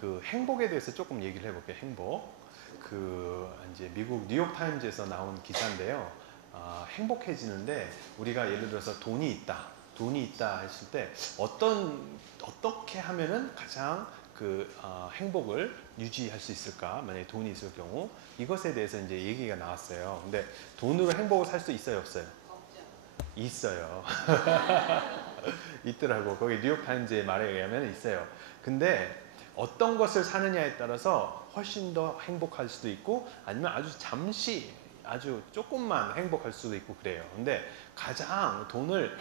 그 행복에 대해서 조금 얘기를 해볼게요. 행복. 그 이제 미국 뉴욕 타임즈에서 나온 기사인데요. 행복해지는데 우리가 예를 들어서 돈이 있다 했을 때 어떻게 하면은 가장 행복을 유지할 수 있을까? 만약에 돈이 있을 경우 이것에 대해서 이제 얘기가 나왔어요. 근데 돈으로 행복을 살 수 있어요, 없어요? 있어요. 있더라고. 거기 뉴욕 타임즈의 말에 의하면 있어요. 근데 어떤 것을 사느냐에 따라서 훨씬 더 행복할 수도 있고 아니면 아주 잠시 아주 조금만 행복할 수도 있고 그래요. 근데 가장 돈을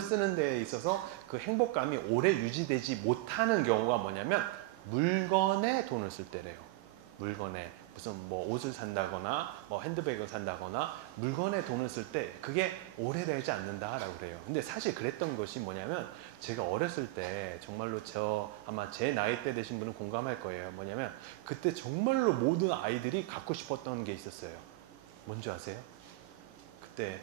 쓰는 데에 있어서 그 행복감이 오래 유지되지 못하는 경우가 뭐냐면 물건에 돈을 쓸 때래요. 물건에 무슨 뭐 옷을 산다거나 뭐 핸드백을 산다거나 물건에 돈을 쓸 때 그게 오래되지 않는다라고 그래요. 근데 사실 그랬던 것이 뭐냐면 제가 어렸을 때 정말로 아마 제 나이 때 되신 분은 공감할 거예요. 뭐냐면 그때 정말로 모든 아이들이 갖고 싶었던 게 있었어요. 뭔지 아세요? 그때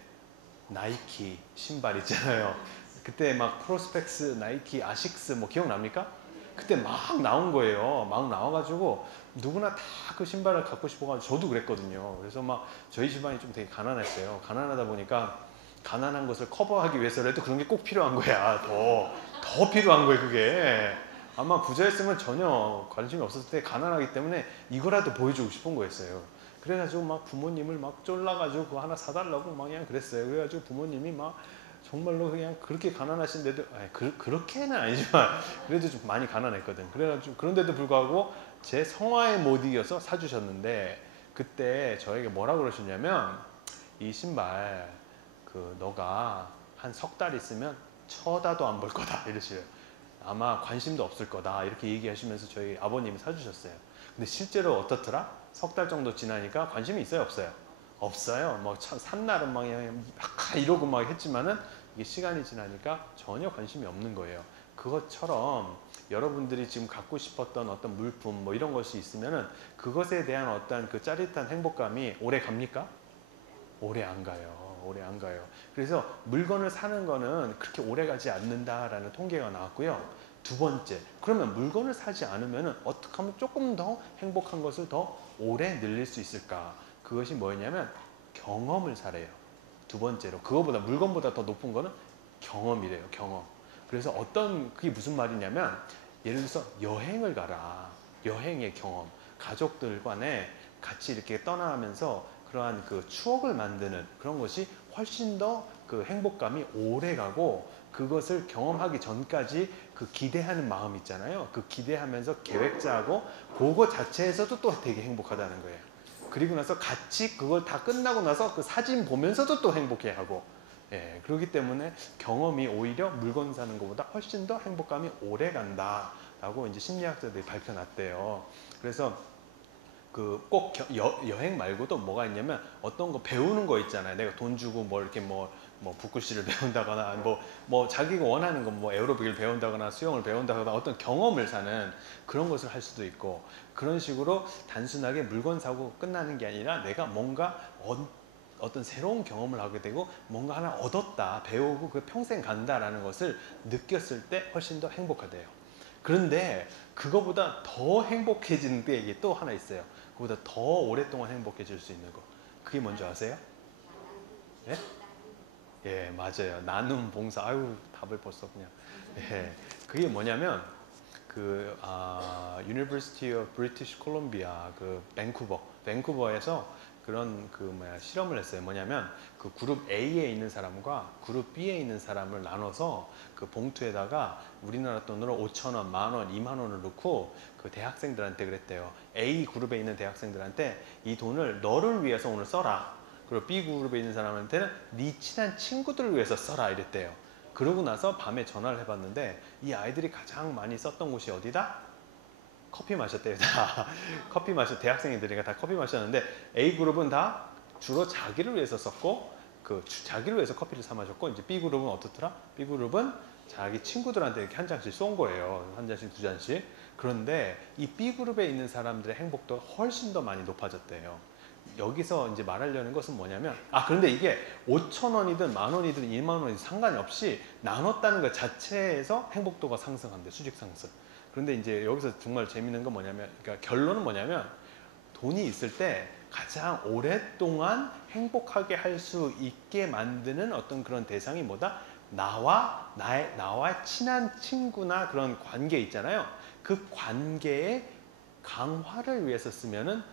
나이키 신발 있잖아요. 그때 막 프로스펙스, 나이키, 아식스 뭐 기억납니까? 그때 막 나온 거예요. 막 나와가지고 누구나 다 그 신발을 갖고 싶어가지고 저도 그랬거든요. 그래서 막 저희 집안이 좀 되게 가난했어요. 가난하다 보니까 가난한 것을 커버하기 위해서라도 그런 게 꼭 필요한 거야. 더 필요한 거예요, 그게. 아마 부자였으면 전혀 관심이 없었을 때 가난하기 때문에 이거라도 보여주고 싶은 거였어요. 그래가지고 막 부모님을 막 쫄라가지고 그거 하나 사달라고 막 그냥 그랬어요. 그래가지고 부모님이 막 정말로 그냥 그렇게 가난하신데도 그렇게는 아니지만 그래도 좀 많이 가난했거든. 그래가지고 그런데도 불구하고 제 성화에 못 이겨서 사주셨는데 그때 저에게 뭐라 그러셨냐면 이 신발 너가 한 석 달 있으면 쳐다도 안 볼 거다 이러시요. 아마 관심도 없을 거다 이렇게 얘기하시면서 저희 아버님이 사주셨어요. 근데 실제로 어떻더라? 석 달 정도 지나니까 관심이 있어요, 없어요? 없어요. 뭐 산 날은 막 이러고 막 했지만은 이게 시간이 지나니까 전혀 관심이 없는 거예요. 그것처럼 여러분들이 지금 갖고 싶었던 어떤 물품 뭐 이런 것이 있으면은 그것에 대한 어떤 그 짜릿한 행복감이 오래 갑니까? 오래 안 가요. 오래 안 가요. 그래서 물건을 사는 거는 그렇게 오래 가지 않는다라는 통계가 나왔고요. 두 번째, 그러면 물건을 사지 않으면 어떻게 하면 조금 더 행복한 것을 더 오래 늘릴 수 있을까? 그것이 뭐였냐면 경험을 사래요. 두 번째로, 물건보다 더 높은 거는 경험이래요. 경험. 그래서 그게 무슨 말이냐면 예를 들어서 여행을 가라. 여행의 경험. 가족들 간에 같이 이렇게 떠나면서 그러한 그 추억을 만드는 그런 것이 훨씬 더 그 행복감이 오래 가고 그것을 경험하기 전까지 그 기대하는 마음 있잖아요. 그 기대하면서 계획 짜고 그거 자체에서도 또 되게 행복하다는 거예요. 그리고 나서 같이 그걸 다 끝나고 나서 그 사진 보면서도 또 행복해하고 예, 그렇기 때문에 경험이 오히려 물건 사는 것보다 훨씬 더 행복감이 오래 간다라고 이제 심리학자들이 밝혀놨대요. 그래서 꼭 여행 말고도 뭐가 있냐면 어떤 거 배우는 거 있잖아요. 내가 돈 주고 뭐 이렇게 뭐 붓글씨를 배운다거나 뭐 자기가 원하는 거 뭐 에어로빅을 배운다거나 수영을 배운다거나 어떤 경험을 사는 그런 것을 할 수도 있고 그런 식으로 단순하게 물건 사고 끝나는 게 아니라 내가 뭔가 어떤 새로운 경험을 하게 되고 뭔가 하나 얻었다 배우고 그 평생 간다라는 것을 느꼈을 때 훨씬 더 행복하대요. 그런데 그거보다 더 행복해지는 게 이게 또 하나 있어요. 그보다 더 오랫동안 행복해질 수 있는 거. 그게 뭔지 아세요? 예? 예, 맞아요. 나눔 봉사. 아유, 답을 벌써 그냥. 예. 그게 뭐냐면 University of British Columbia 밴쿠버에서 그런 실험을 했어요. 뭐냐면 그 그룹 A에 있는 사람과 그룹 B에 있는 사람을 나눠서 그 봉투에다가 우리나라 돈으로 5,000원, 10,000원, 20,000원을 넣고 그 대학생들한테 그랬대요. A 그룹에 있는 대학생들한테 이 돈을 너를 위해서 오늘 써라. 그리고 B 그룹에 있는 사람한테는 네 친한 친구들을 위해서 써라 이랬대요. 그러고 나서 밤에 전화를 해봤는데 이 아이들이 가장 많이 썼던 곳이 어디다? 커피 마셨대요. 다 대학생들이니까 다 커피 마셨는데 A그룹은 다 주로 자기를 위해서 썼고 자기를 위해서 커피를 사 마셨고 이제 B그룹은 어떻더라? B그룹은 자기 친구들한테 이렇게 한 잔씩 쏜 거예요. 한 잔씩 두 잔씩. 그런데 이 B그룹에 있는 사람들의 행복도 훨씬 더 많이 높아졌대요. 여기서 이제 말하려는 것은 뭐냐면 그런데 이게 5,000원이든 10,000원이든 20,000원이든 상관이 없이 나눴다는 것 자체에서 행복도가 상승한대. 수직 상승. 그런데 이제 여기서 정말 재밌는 건 뭐냐면, 그러니까 결론은 뭐냐면, 돈이 있을 때 가장 오랫동안 행복하게 할 수 있게 만드는 어떤 그런 대상이 뭐다? 나와 친한 친구나 그런 관계 있잖아요. 그 관계의 강화를 위해서 쓰면은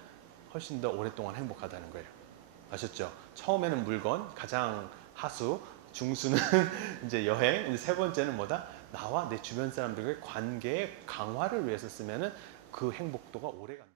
훨씬 더 오랫동안 행복하다는 거예요. 아셨죠? 처음에는 물건, 가장 하수, 중수는 이제 여행, 이제 세 번째는 뭐다? 나와 내 주변 사람들과의 관계의 강화를 위해서 쓰면은 그 행복도가 오래 간다.